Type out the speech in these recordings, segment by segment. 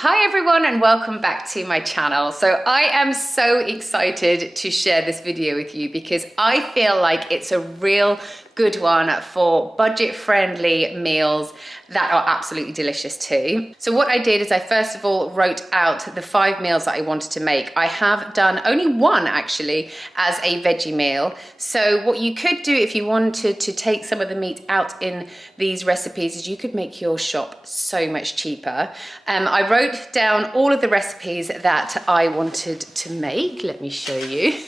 Hi everyone and welcome back to my channel. So I am so excited to share this video with you because I feel like it's a real good one for budget-friendly meals that are absolutely delicious too. So what I did is I first of all wrote out the 5 meals that I wanted to make. I have done only one actually as a veggie meal. So what you could do if you wanted to take some of the meat out in these recipes is you could make your shop so much cheaper. I wrote down all of the recipes that I wanted to make. Let me show you.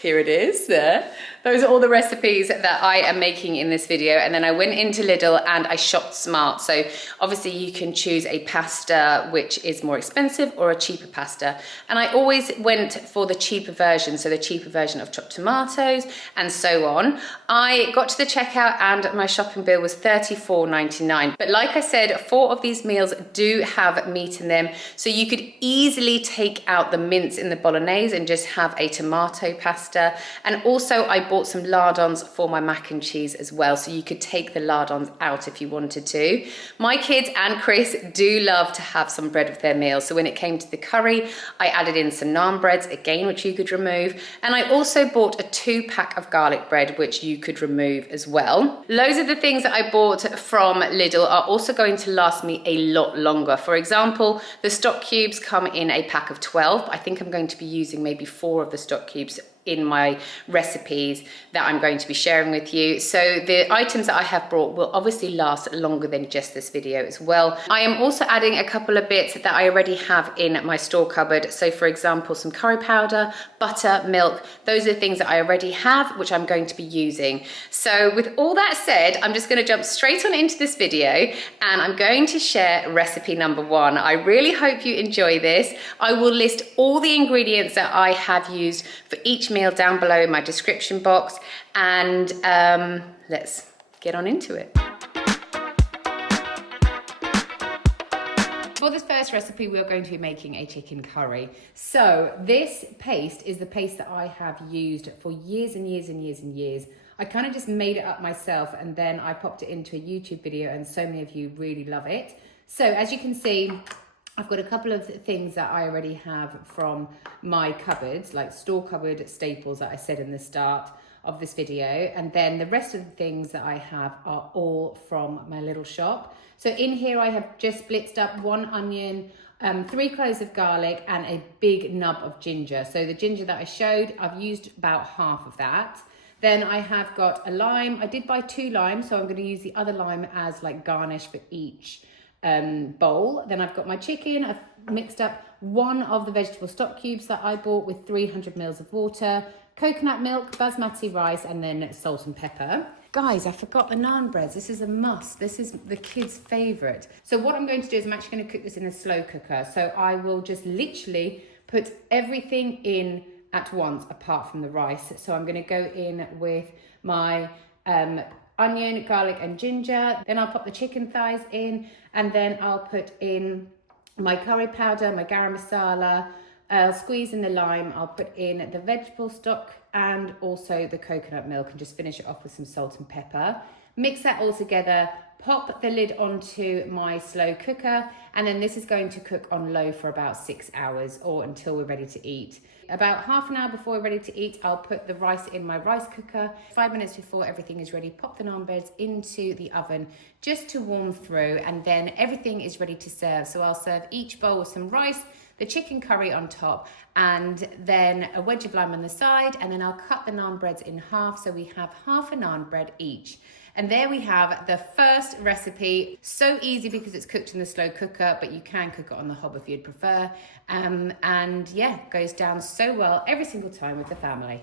Here it is there. Those are all the recipes that I am making in this video. And then I went into Lidl and I shopped smart. So obviously you can choose a pasta which is more expensive or a cheaper pasta. And I always went for the cheaper version. So the cheaper version of chopped tomatoes and so on. I got to the checkout and my shopping bill was $34.99. But like I said, 4 of these meals do have meat in them. So you could easily take out the mince in the Bolognese and just have a tomato pasta. And also I bought some lardons for my mac and cheese as well, so you could take the lardons out if you wanted to. My kids and Chris do love to have some bread with their meals, so when it came to the curry, I added in some naan breads, again, which you could remove, and I also bought a 2-pack of garlic bread, which you could remove as well. Loads of the things that I bought from Lidl are also going to last me a lot longer. For example, the stock cubes come in a pack of 12. I think I'm going to be using maybe 4 of the stock cubes in my recipes that I'm going to be sharing with you. So the items that I have brought will obviously last longer than just this video as well. I am also adding a couple of bits that I already have in my store cupboard. So for example, some curry powder, butter, milk. Those are the things that I already have, which I'm going to be using. So with all that said, I'm just going to jump straight on into this video and I'm going to share recipe number 1. I really hope you enjoy this. I will list all the ingredients that I have used for each meal down below in my description box, and let's get on into it. For this first recipe, we're going to be making a chicken curry. So this paste is the paste that I have used for years and years and years and years. I kind of just made it up myself and then I popped it into a YouTube video and so many of you really love it. So as you can see, I've got a couple of things that I already have from my cupboards, like store cupboard staples that I said in the start of this video. And then the rest of the things that I have are all from my little shop. So in here I have just blitzed up 1 onion, 3 cloves of garlic and a big nub of ginger. So the ginger that I showed, I've used about half of that. Then I have got a lime. I did buy 2 limes, so I'm going to use the other lime as like garnish for each bowl. Then I've got my chicken. I've mixed up 1 of the vegetable stock cubes that I bought with 300 mils of water, coconut milk, basmati rice, and then salt and pepper. Guys, I forgot the naan breads. This is a must. This is the kids' favorite. So what I'm going to do is I'm actually going to cook this in a slow cooker. So I will just literally put everything in at once apart from the rice. So I'm going to go in with my onion, garlic and ginger. Then I'll pop the chicken thighs in and then I'll put in my curry powder, my garam masala, I'll squeeze in the lime, I'll put in the vegetable stock and also the coconut milk and just finish it off with some salt and pepper. Mix that all together, pop the lid onto my slow cooker and then this is going to cook on low for about 6 hours or until we're ready to eat. About half an hour before we're ready to eat, I'll put the rice in my rice cooker. 5 minutes before everything is ready, pop the naan breads into the oven just to warm through and then everything is ready to serve. So I'll serve each bowl with some rice, the chicken curry on top and then a wedge of lime on the side and then I'll cut the naan breads in half so we have half a naan bread each. And there we have the first recipe. So easy because it's cooked in the slow cooker, but you can cook it on the hob if you'd prefer. And yeah, goes down so well every single time with the family.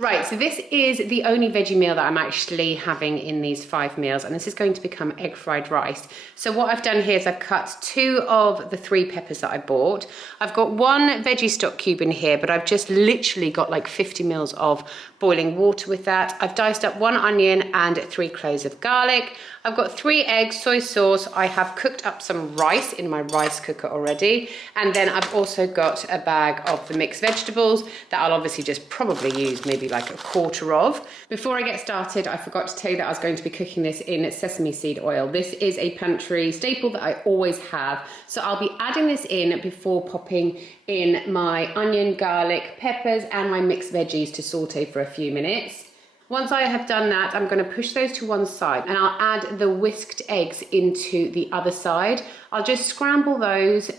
Right, so this is the only veggie meal that I'm actually having in these 5 meals, and this is going to become egg fried rice. So what I've done here is I've cut 2 of the 3 peppers that I bought. I've got 1 veggie stock cube in here, but I've just literally got like 50 mils of boiling water with that. I've diced up 1 onion and 3 cloves of garlic. I've got 3 eggs, soy sauce. I have cooked up some rice in my rice cooker already. And then I've also got a bag of the mixed vegetables that I'll obviously just probably use maybe like a quarter of. Before I get started, I forgot to tell you that I was going to be cooking this in sesame seed oil. This is a pantry staple that I always have. So I'll be adding this in before popping in my onion, garlic, peppers, and my mixed veggies to saute for a few minutes. Once I have done that, I'm going to push those to one side and I'll add the whisked eggs into the other side. I'll just scramble those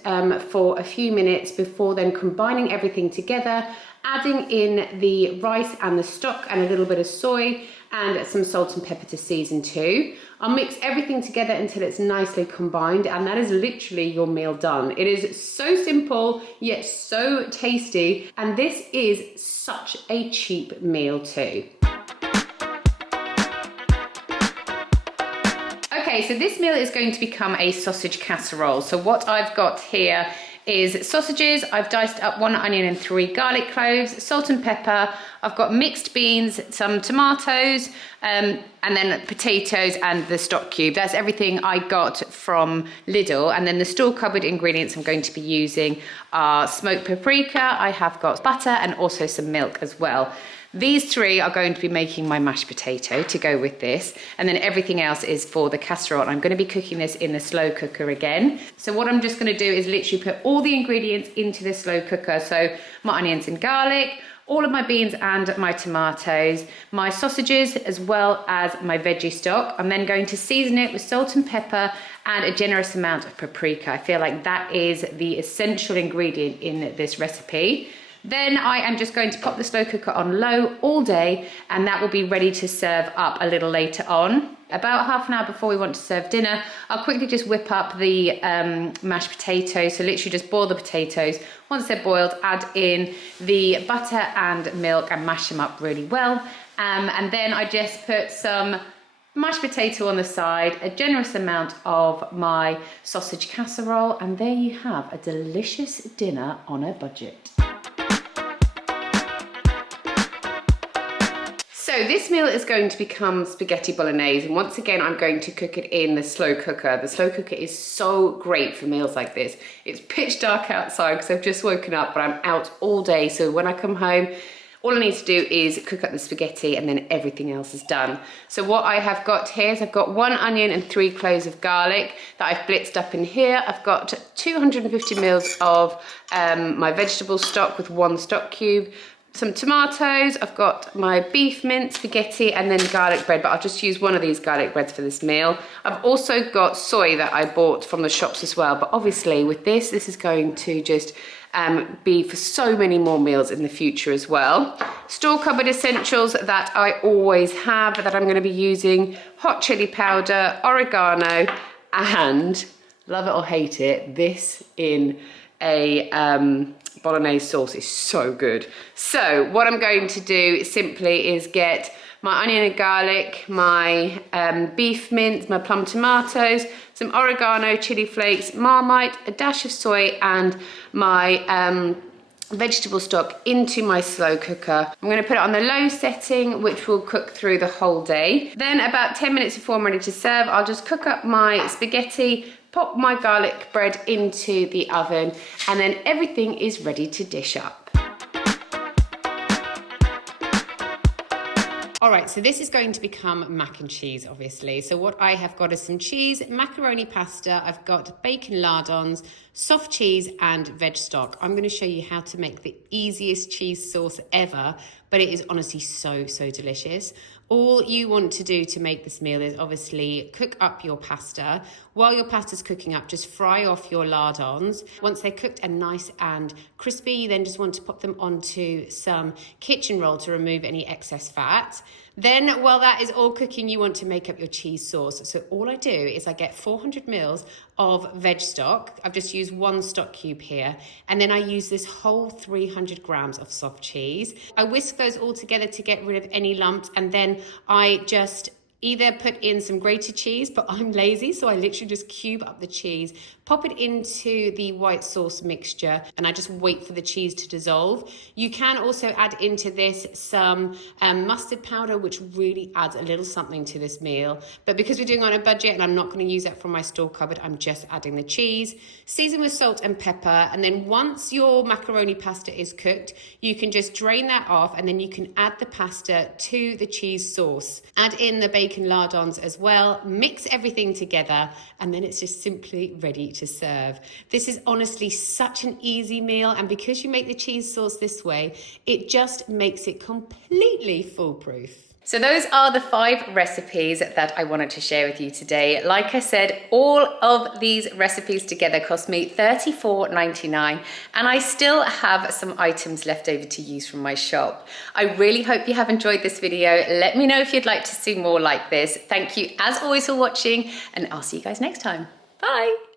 for a few minutes before then combining everything together, adding in the rice and the stock and a little bit of soy and some salt and pepper to season too. I'll mix everything together until it's nicely combined, and that is literally your meal done. It is so simple, yet so tasty, and this is such a cheap meal too. Okay, so this meal is going to become a sausage casserole. So what I've got here is sausages. I've diced up 1 onion and 3 garlic cloves, salt and pepper. I've got mixed beans, some tomatoes, and then potatoes and the stock cube. That's everything I got from Lidl. And then the store cupboard ingredients I'm going to be using are smoked paprika. I have got butter and also some milk as well. These 3 are going to be making my mashed potato to go with this, and then everything else is for the casserole. I'm going to be cooking this in the slow cooker again. So what I'm just going to do is literally put all the ingredients into the slow cooker. So my onions and garlic, all of my beans and my tomatoes, my sausages, as well as my veggie stock. I'm then going to season it with salt and pepper and a generous amount of paprika. I feel like that is the essential ingredient in this recipe. Then I am just going to pop the slow cooker on low all day, and that will be ready to serve up a little later on. About half an hour before we want to serve dinner, I'll quickly just whip up the mashed potatoes. So literally just boil the potatoes. Once they're boiled, add in the butter and milk and mash them up really well. And then I just put some mashed potato on the side, a generous amount of my sausage casserole, and there you have a delicious dinner on a budget. So this meal is going to become spaghetti bolognese, and once again I'm going to cook it in the slow cooker. The slow cooker is so great for meals like this. It's pitch dark outside because I've just woken up, but I'm out all day, so when I come home all I need to do is cook up the spaghetti and then everything else is done. So what I have got here is I've got 1 onion and 3 cloves of garlic that I've blitzed up in here. I've got 250 mils of my vegetable stock with 1 stock cube, some tomatoes, I've got my beef mince, spaghetti, and then garlic bread, but I'll just use one of these garlic breads for this meal. I've also got soy that I bought from the shops as well, but obviously with this is going to just be for so many more meals in the future as well. Store cupboard essentials that I always have that I'm going to be using: hot chili powder, oregano, and love it or hate it, this in a bolognese sauce is so good. So what I'm going to do simply is get my onion and garlic, my beef mince, my plum tomatoes, some oregano, chili flakes, marmite, a dash of soy, and my vegetable stock into my slow cooker. I'm going to put it on the low setting, which will cook through the whole day. Then about 10 minutes before I'm ready to serve, I'll just cook up my spaghetti, pop my garlic bread into the oven, and then everything is ready to dish up. All right, so this is going to become mac and cheese, obviously. So what I have got is some cheese, macaroni pasta, I've got bacon lardons, soft cheese, and veg stock. I'm going to show you how to make the easiest cheese sauce ever, but it is honestly so, so delicious. All you want to do to make this meal is obviously cook up your pasta. While your pasta's cooking up, just fry off your lardons. Once they're cooked and nice and crispy, you then just want to pop them onto some kitchen roll to remove any excess fat. Then while that is all cooking, you want to make up your cheese sauce. So all I do is I get 400 mils of veg stock. I've just used 1 stock cube here. And then I use this whole 300 grams of soft cheese. I whisk those all together to get rid of any lumps. And then I just either put in some grated cheese, but I'm lazy, so I literally just cube up the cheese, pop it into the white sauce mixture, and I just wait for the cheese to dissolve. You can also add into this some mustard powder, which really adds a little something to this meal. But because we're doing it on a budget and I'm not going to use that from my store cupboard, I'm just adding the cheese. Season with salt and pepper, and then once your macaroni pasta is cooked, you can just drain that off, and then you can add the pasta to the cheese sauce. Add in the bacon lardons as well, mix everything together, and then it's just simply ready to serve. This is honestly such an easy meal, and because you make the cheese sauce this way, it just makes it completely foolproof. So those are the 5 recipes that I wanted to share with you today. Like I said, all of these recipes together cost me $34.99, and I still have some items left over to use from my shop. I really hope you have enjoyed this video. Let me know if you'd like to see more like this. Thank you as always for watching, and I'll see you guys next time. Bye.